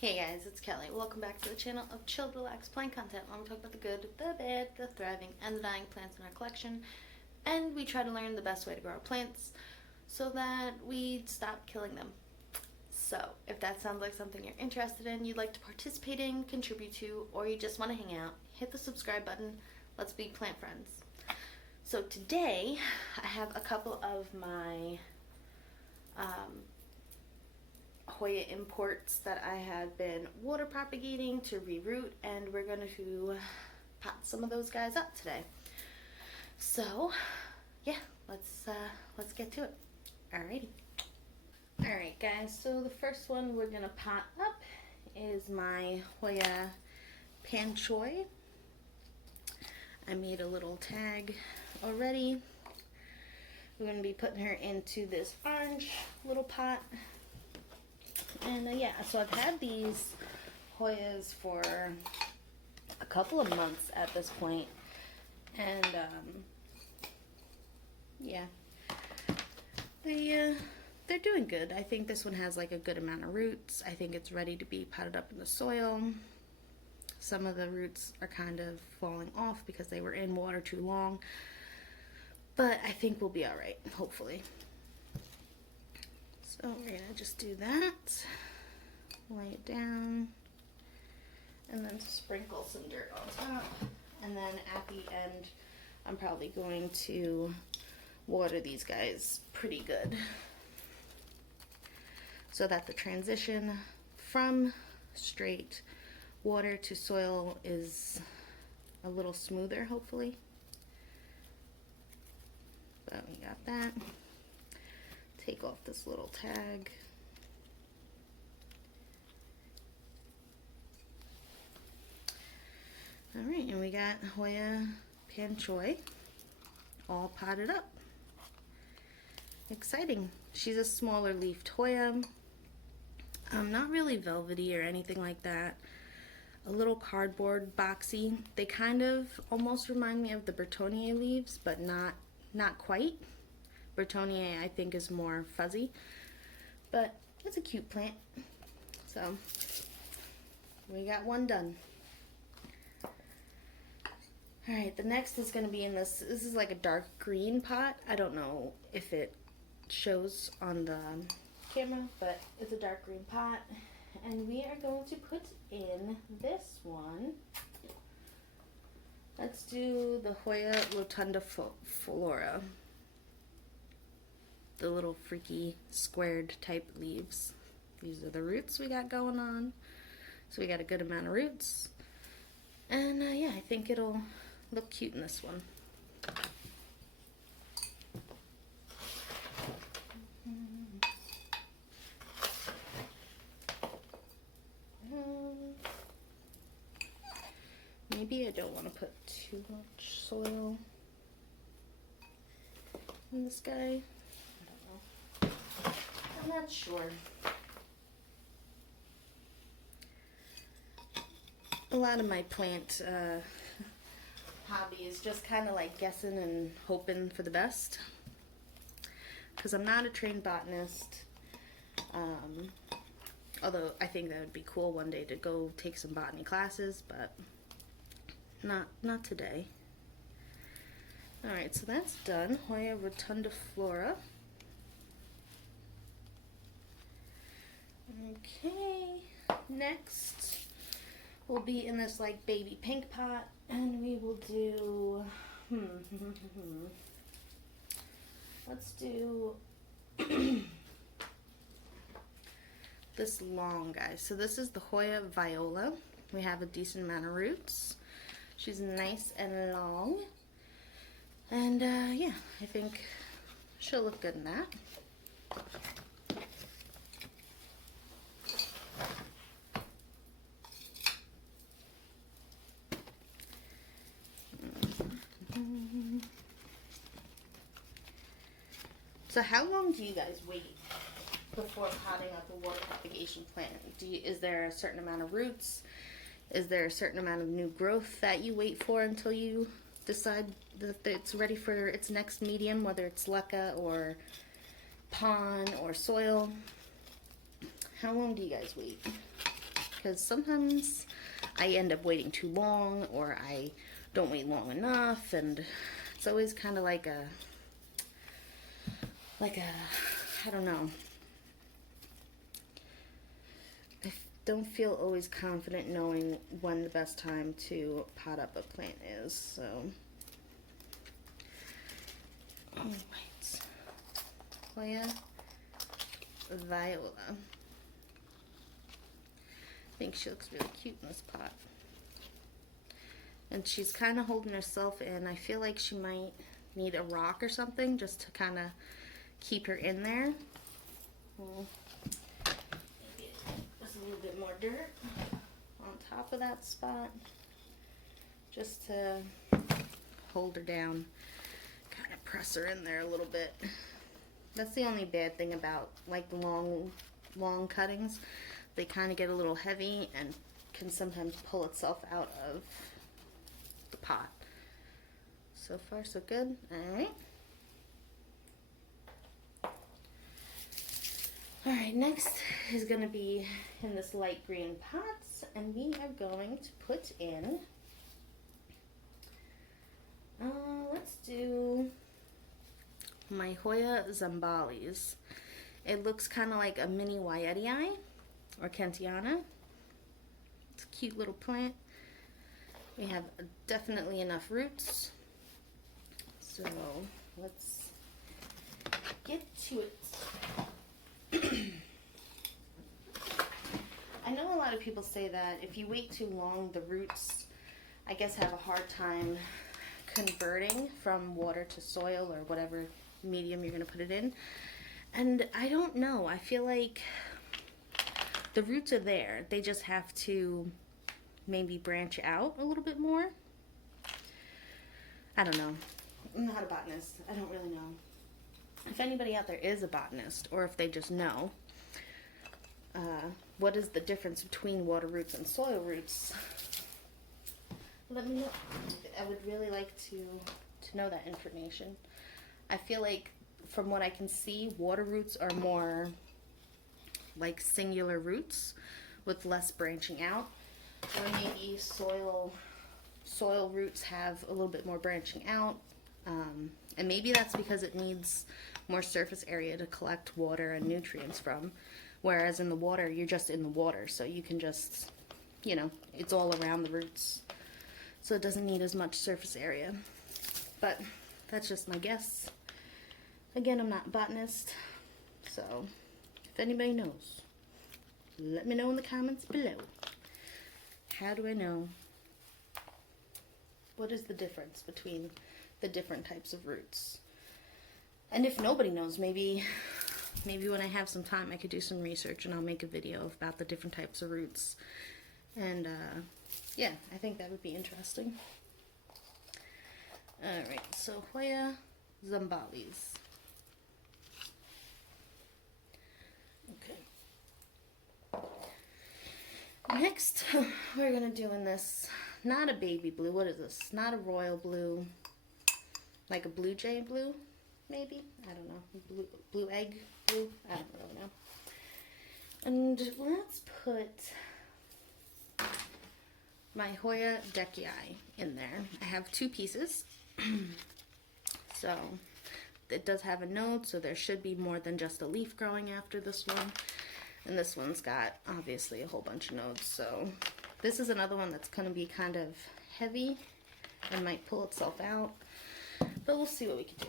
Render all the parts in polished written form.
Hey guys, it's Kelly. Welcome back to the channel of chilled, relaxed plant content where we talk about the good, the bad, the thriving, and the dying plants in our collection. And we try to learn the best way to grow our plants so that we stop killing them. So, if that sounds like something you're interested in, you'd like to participate in, contribute to, or you just want to hang out, hit the subscribe button. Let's be plant friends. So today, I have a couple of my Hoya imports that I have been water propagating to reroot, and we're going to pot some of those guys up today. So yeah, let's get to it. Alrighty. Alright guys, so the first one we're going to pot up is my Hoya Panchoy. I made a little tag already. We're going to be putting her into this orange little pot. And yeah, so I've had these Hoyas for a couple of months at this point, and yeah, they're doing good. I think this one has like a good amount of roots. I think it's ready to be potted up in the soil. Some of the roots are kind of falling off because they were in water too long, but I think we'll be all right, hopefully. So we're gonna just do that, lay it down, and then sprinkle some dirt on top. And then at the end, I'm probably going to water these guys pretty good so that the transition from straight water to soil is a little smoother, hopefully. But we got that. Take off this little tag. Alright, and we got Hoya Panchoy all potted up. Exciting. She's a smaller leafed Hoya. Not really velvety or anything like that. A little cardboard boxy. They kind of almost remind me of the Bretonnier leaves, but not quite. Bretonnier, I think, is more fuzzy, but it's a cute plant. So we got one done. All right, the next is going to be in this is like a dark green pot. I don't know if it shows on the camera, but it's a dark green pot, and we are going to put in this one. Let's do the Hoya Rotunda Flora. The little freaky squared type leaves. These are the roots we got going on. So we got a good amount of roots. And yeah, I think it'll look cute in this one. Maybe I don't want to put too much soil in this guy. I'm not sure. A lot of my plant hobby is just kind of like guessing and hoping for the best, because I'm not a trained botanist, although I think that would be cool one day to go take some botany classes, but not today. Alright, so that's done. Hoya Rotunda Flora. Okay, next we'll be in this like baby pink pot, and we will do let's do this long guy. So this is the Hoya Viola. We have a decent amount of roots. She's nice and long, and yeah, I think she'll look good in that. So how long do you guys wait before potting up a water propagation plant? Is there a certain amount of roots? Is there a certain amount of new growth that you wait for until you decide that it's ready for its next medium, whether it's leca or pond or soil? How long do you guys wait? because sometimes I end up waiting too long, or I don't wait long enough, and it's always kind of like a, I don't know. I don't feel always confident knowing when the best time to pot up a plant is, so. All right. Hoya Viola. I think she looks really cute in this pot. And she's kind of holding herself in. I feel like she might need a rock or something just to kind of keep her in there. Maybe there's a little bit more dirt on top of that spot just to hold her down, kind of press her in there a little bit. That's the only bad thing about like the long cuttings. They kind of get a little heavy and can sometimes pull itself out of the pot. So far so good. Alright. Alright, next is going to be in this light green pot, and we are going to put in, let's do my Hoya Zambalis. It looks kind of like a mini Hoya Ducky Eye or Kentiana. It's a cute little plant. We have definitely enough roots. So let's get to it. I know a lot of people say that if you wait too long, the roots, I guess, have a hard time converting from water to soil or whatever medium you're going to put it in. And I don't know. I feel like the roots are there. They just have to maybe branch out a little bit more. I don't know. I'm not a botanist. I don't really know. If anybody out there is a botanist, or if they just know, what is the difference between water roots and soil roots? Let me know. I would really like to know that information. I feel like from what I can see, water roots are more like singular roots with less branching out, or maybe soil roots have a little bit more branching out, and maybe that's because it needs more surface area to collect water and nutrients from, whereas in the water, you're just in the water, so you can just, you know, it's all around the roots, so it doesn't need as much surface area. But that's just my guess. Again, I'm not a botanist, so if anybody knows, let me know in the comments below. How do I know? What is the difference between the different types of roots? And if nobody knows, maybe when I have some time I could do some research and I'll make a video about the different types of roots. And yeah, I think that would be interesting. Alright, so Hoya Zambalis. Okay. Next, we're going to do in this, not a baby blue, what is this? Not a royal blue, like a blue jay blue, maybe? I don't know. Blue egg blue? I don't really know. And let's put my Hoya Ducky Eye in there. I have two pieces. So it does have a node, so there should be more than just a leaf growing after this one. And this one's got obviously a whole bunch of nodes. So this is another one that's going to be kind of heavy and might pull itself out. But we'll see what we can do.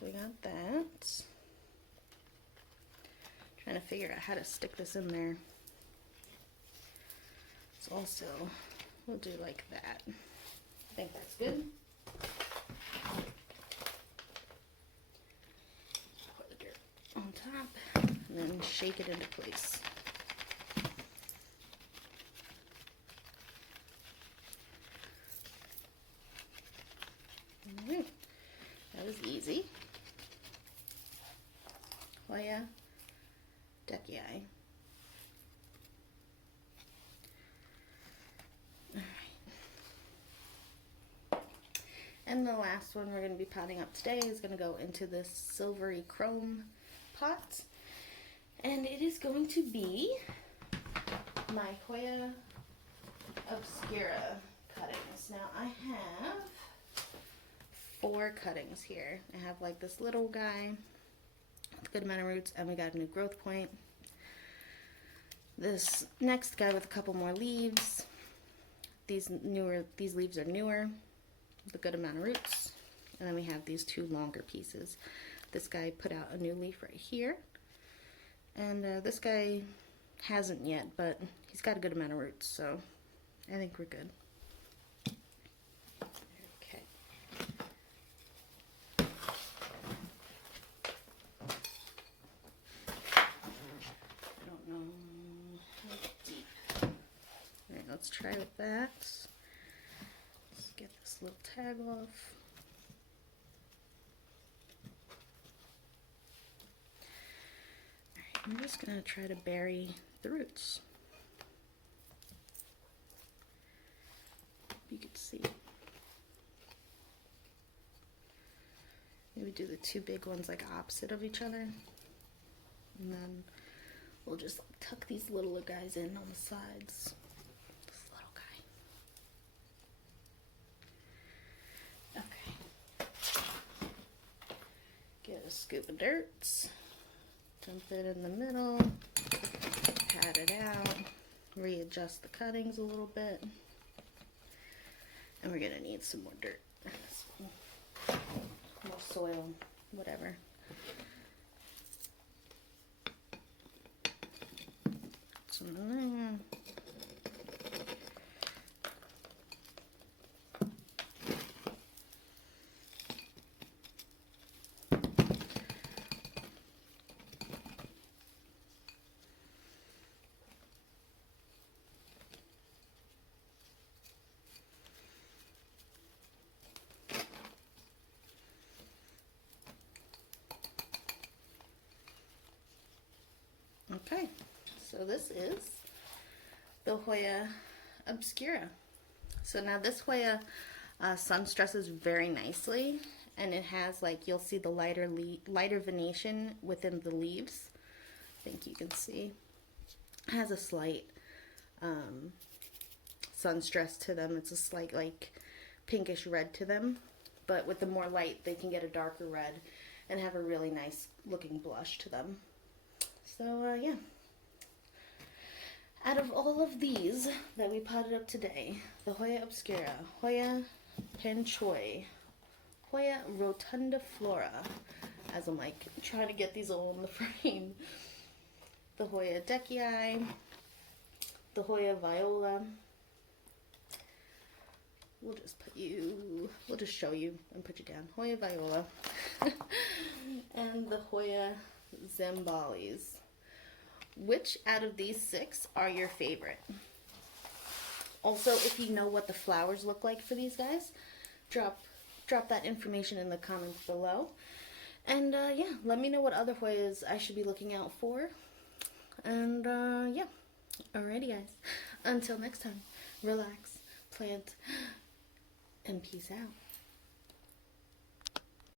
We got that. Trying to figure out how to stick this in there. It's also, we'll do like that. I think that's good. Put the dirt on top and then shake it into place. All right. That was easy. Hoya Ducky Eye. And the last one we're going to be potting up today is going to go into this silvery chrome pot. And it is going to be my Hoya Obscura cuttings. Now I have 4 cuttings here. I have like this little guy with a good amount of roots, and we got a new growth point. This next guy with a couple more leaves. These leaves are newer with a good amount of roots. And then we have these 2 longer pieces. This guy put out a new leaf right here. And this guy hasn't yet, but he's got a good amount of roots, so I think we're good. Okay. I don't know how deep. Alright, let's try with that. Let's get this little tag off. I'm just going to try to bury the roots. You can see. Maybe do the 2 big ones like opposite of each other. And then we'll just tuck these little guys in on the sides. This little guy. Okay. Get a scoop of dirt. Dump it in the middle, pat it out, readjust the cuttings a little bit, and we're going to need some more dirt, more soil, whatever. Some in there. Okay, so this is the Hoya Obscura. So now this Hoya sun stresses very nicely, and it has, like, you'll see the lighter venation within the leaves. I think you can see. It has a slight sun stress to them. It's a slight, like, pinkish red to them, but with the more light they can get a darker red and have a really nice looking blush to them. So, yeah. Out of all of these that we potted up today, the Hoya Obscura, Hoya Panchoy, Hoya Rotunda Flora, as I'm like trying to get these all in the frame, the Hoya Ducky Eye, the Hoya Viola, we'll just show you and put you down, Hoya Viola, and the Hoya Zambalis. Which out of these 6 are your favorite? Also, if you know what the flowers look like for these guys, drop that information in the comments below. And yeah, let me know what other Hoyas I should be looking out for. And yeah, alrighty guys, until next time, relax, plant, and peace out.